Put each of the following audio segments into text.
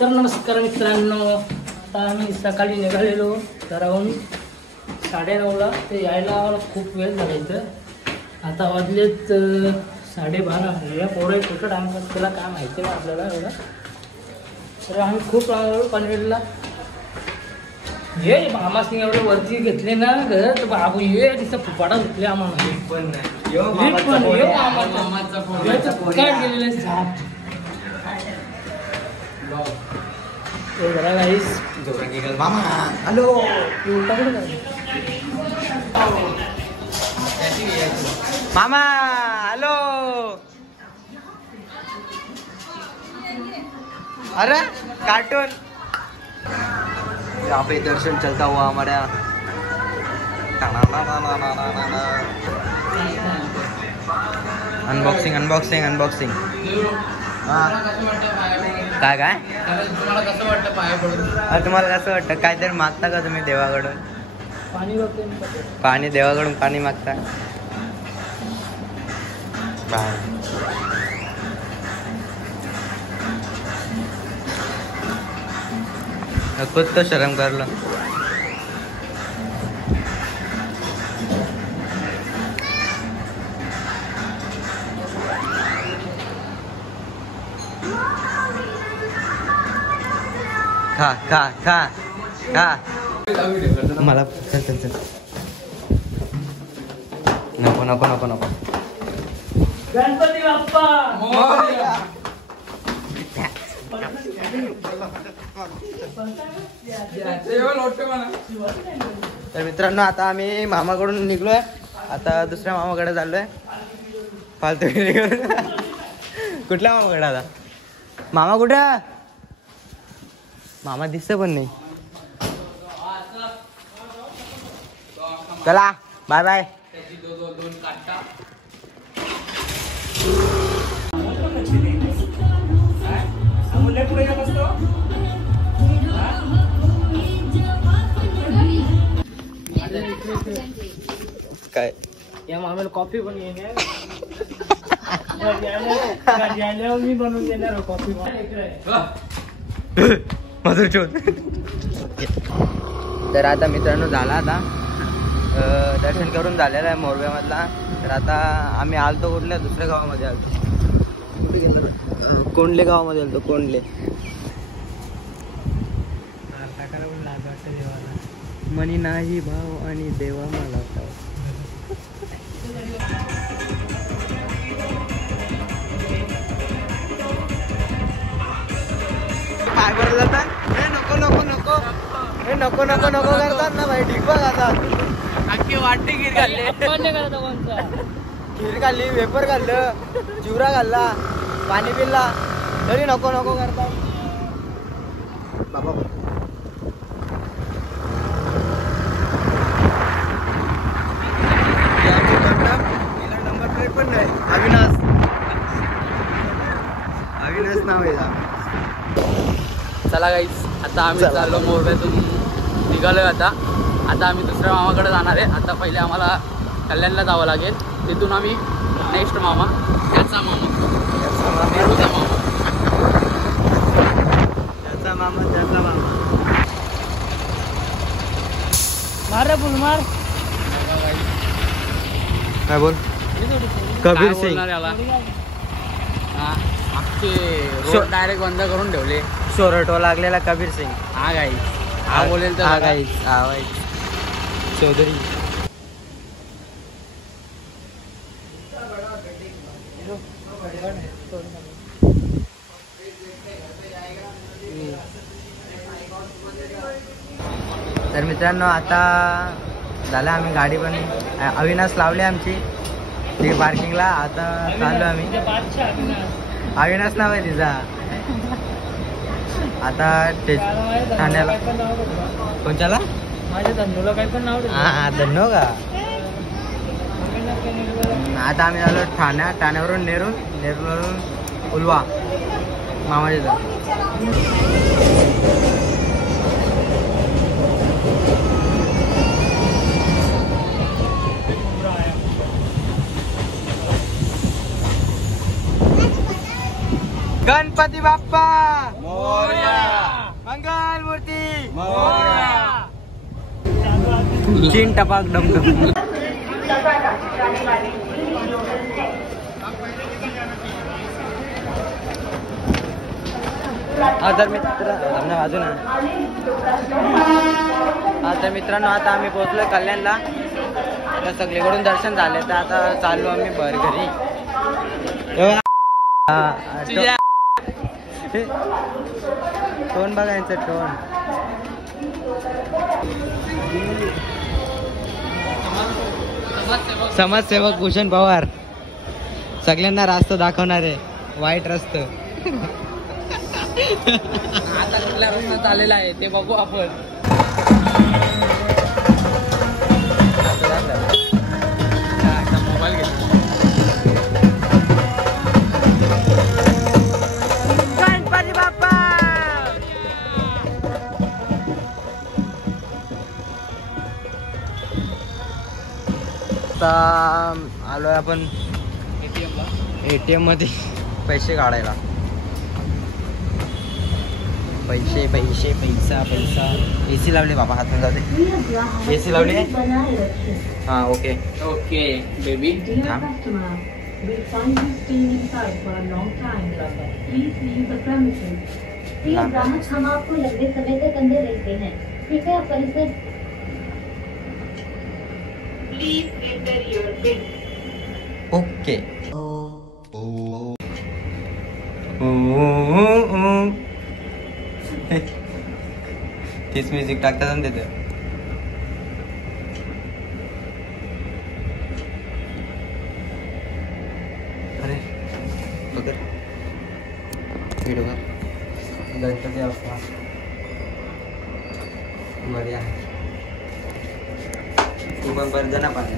तर नमस्कार मित्रांनो, आता आम्ही सकाळी निघालेलो घराहून 9:30ला. ते यायला खूप वेळ झाला इथं. आता वाजलेत 12:30. या पोरं कुठं टाइमपास केला काय माहिती नाही आपल्याला एवढं. तर आम्ही खूप पनवेलला हे मामासनी एवढे वरती घेतले ना घर, तर बाबू ये तिथं फुपाटा घेतले आम्हाला. पण काय गेलेलं झाप मामा हॅलो मामा हॅलो. अरे कार्टून यहाँ पे दर्शन चलता हुआ हमारे अनबॉक्सिंग अनबॉक्सिंग अनबॉक्सिंग. काय काय तुम्हाला कसं वाटतं पाया पडून? तुम्हाला कसं वाटतं? काहीतरी मागता का तुम्ही देवाकडून? पाणी देवाकडून पाणी मागता? खुद तो शर्म कर लो. खा खा खा खा. मला चल चल चल. नको नको नको नको. गणपती बाप्पा तर मित्रांनो, आता आम्ही मामाकडून निघलोय. आता दुसऱ्या मामाकडे चाललोय. फालतू कुठल्या मामाकडे? आता मामा कुठं? मामा दिसत पण नाही. चला बाय बाय. काय या मामाला कॉफी पण येणार. मी बनवून देणार कॉफी. मजूर ठेवून. तर आता मित्रांनो झाला आता दर्शन करून झालेलं आहे मोरव्यामधला. तर आता आम्ही आलतो कुठल्या दुसऱ्या गावामध्ये आलतो. कुठे गेलो? कोंडले गावामध्ये आलतो. कोंडले. मनी नाही भाव आणि देवा मला काय करत जातात? हे नको नको नको. हे नको नको नको करतात ना भाई. ठीक बघ आता अख्खी वाटते. खीर खाल्ली. खीर खाल्ली, वेपर खाल्लं, चिवरा खाल्ला, पाणी पिल्ला, तरी नको नको करतात बाबा. नंबर प्लेट पण नाही. अविनाश अविनाश नाव आहे. चला गाईस, आता आम्ही चाललो मोरव्यातून निघालोय. आता आम्ही दुसऱ्या मामाकडे जाणार आहे. आता पहिले आम्हाला कल्याणला जावं लागेल. तिथून आम्ही नेक्स्ट मामा, त्याचा मामा, त्याचा मामा, त्याचा मामा, त्याचा मामा. मार रे बोल मार. काय बोल? कबीर सिंग. रोड डायरेक्ट बंद करून ठेवले. सोरटो लागलेला कबीर सिंग. हा गाईस, हा बोलेल तर गाईस. हा गाईस. चौधरी. तर मित्रांनो, आता झालं आम्ही गाडी पण अविनाश लावली आमची ती पार्किंगला. आता चाललो आम्ही. अविनाश नाव आहे तिचा. आता ठाण्याला. कोणच्याला? माझ्या धन्नूला काही पण नाव. हा धन्नो का. आता आम्ही आलो ठाण्यावरून नेरूळवरून उलवा मामाच्या. गणपती बाप्पा मोरया. चीन टपाक डमडम. तर मित्रांनो आता आम्ही पोहोचलोय कल्याणला. तर सगळीकडून दर्शन झाले तर आता चाललो आम्ही घरी. टोन बघायचं टोन. समाजसेवक भूषण पवार सगळ्यांना रास्ता दाखवणारे वाईट रस्त. आता कुठल्या रस्ता आलेला आहे ते बघू आपण. मोबाईल घेतो. गणपती बाप्पा. आता आलोय आपण ATM मध्ये पैसे काढायला. पैसे पैसे पैसा पैसा. AC लावली बाबा हात जाऊ दे. AC लावली. हां ओके ओके बेबी. हम आपको लंबे समय तक अंदर रहते हैं. कृपया परिसर please enter your bill. Okay. तीच म्युझिक टाकतात ना तिथे. अरे बघ व्हिडिओ गणपती बाप्पा बढिया. तू पण बरं जण पाहिजे.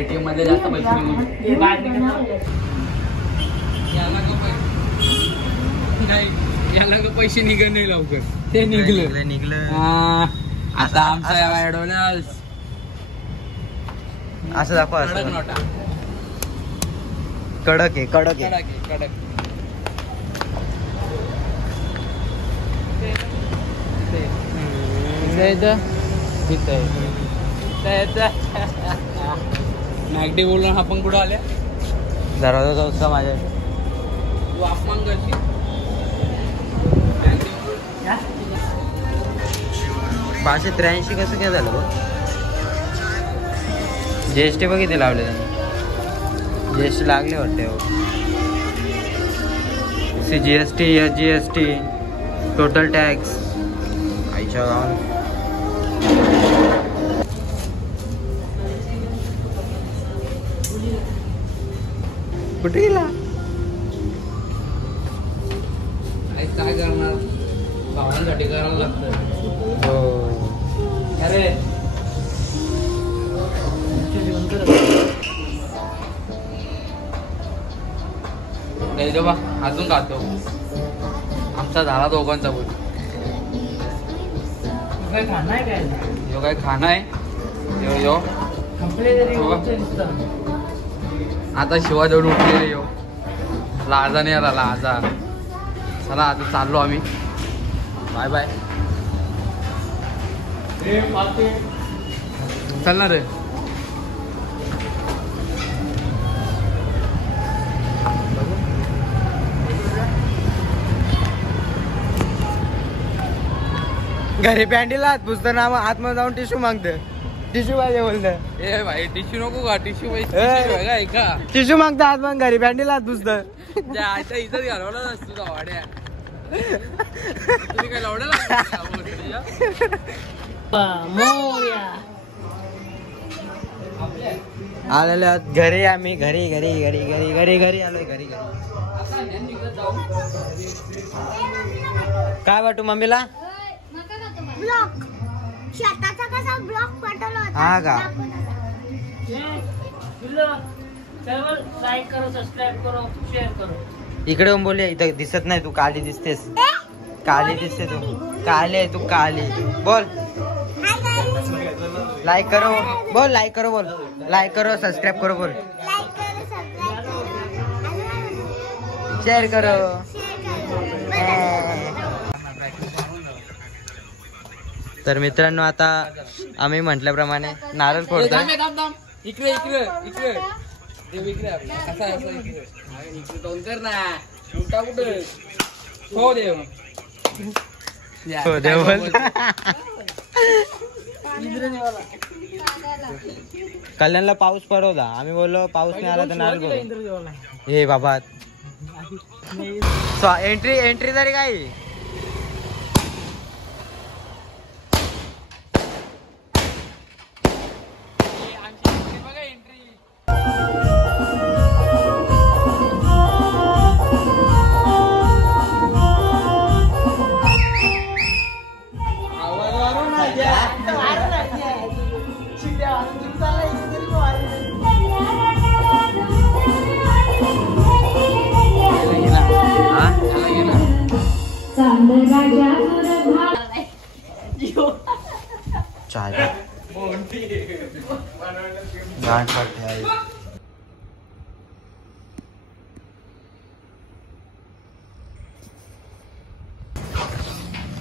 ATM मध्ये जास्त पैसे निघून याला का पैसे निघत नाही लवकर. ते निघलं निघलं. आता आमचा मॅकडॉनल्ड्स असं दाखवा. कडक असं नोटा. कडक आहे कडक आहे. कडक. मॅगडी बोलून आपण कुठं आल्या. दरवाजा जाऊस का माझ्या. तू अपमान करशील. 583 कसं काय झालं बघ. GST बघ किती लावले त्यांनी. GST लागले वाटते. GST SGST टोटल टॅक्स आईच्या गावात. कुठे गेला. काय करणार भावनांसाठी करायला लागतं. हो अरे नाही बा अजून खातो. आमचा झाला दोघांचा बोल. काय खाणं आहे काय. यो काय खाणं आहे. यो आता शिवा देऊन उठलेले यो. लाजा नाही आला लाजा. चला आता चाललो आम्ही. Bye bye. चालणार रे. घरी पॅन्टीला हात पुसतं ना आतमध्ये जाऊन टिश्यू मागतं. टिश्यू पाहिजे बोलतं. ए भाई टिश्यू नको का. टिश्यू आहे का. टिश्यू मागतं हात मग घरी पॅन्टीला हात पुसतं. आता इथं घालवला असतो वाड्या. तुम्ही काय लावलेला आलेले घरी. आम्ही घरी घरी घरी घरी घरी घरी आलोय. घरी घरी काय वाटू मम्मीला. ब्लॉक शेताचा कसा ब्लॉक पाठवला होता. हा का. लाईक करो सबस्क्राईब करो शेअर करो. इकडे येऊन बोलले. इथं दिसत नाही तू. काली दिसतेस. काली दिसते तू. काली आहे तू. काली बोल. लाइक करो बोल. लाइक करो बोल. लाइक करो सब्सक्राइब करो बोल. लाईक करो सबस्क्राईब करो शेअर करो. तर मित्रांनो आता आम्ही म्हटल्याप्रमाणे नारळ फोडतो. इकडे इकडे इकडे देव इकडे आपला असा असा इकडे इकडे दोन कर ना उलटा कुठे हो देव हो देव बोल. कल्याणला पाऊस पडवला, आम्ही बोललो पाऊस नाही आला तर नारळ फोडू. हे बाबा एंट्री तरी काय.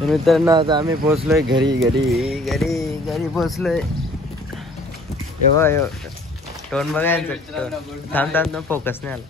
मित्रांनो आता आम्ही पोहोचलोय घरी पोहोचलोय. एव्हा टोन बघायचं. थांब फोकस नाही आला.